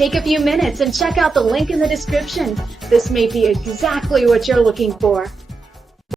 Take a few minutes and check out the link in the description. This may be exactly what you're looking for.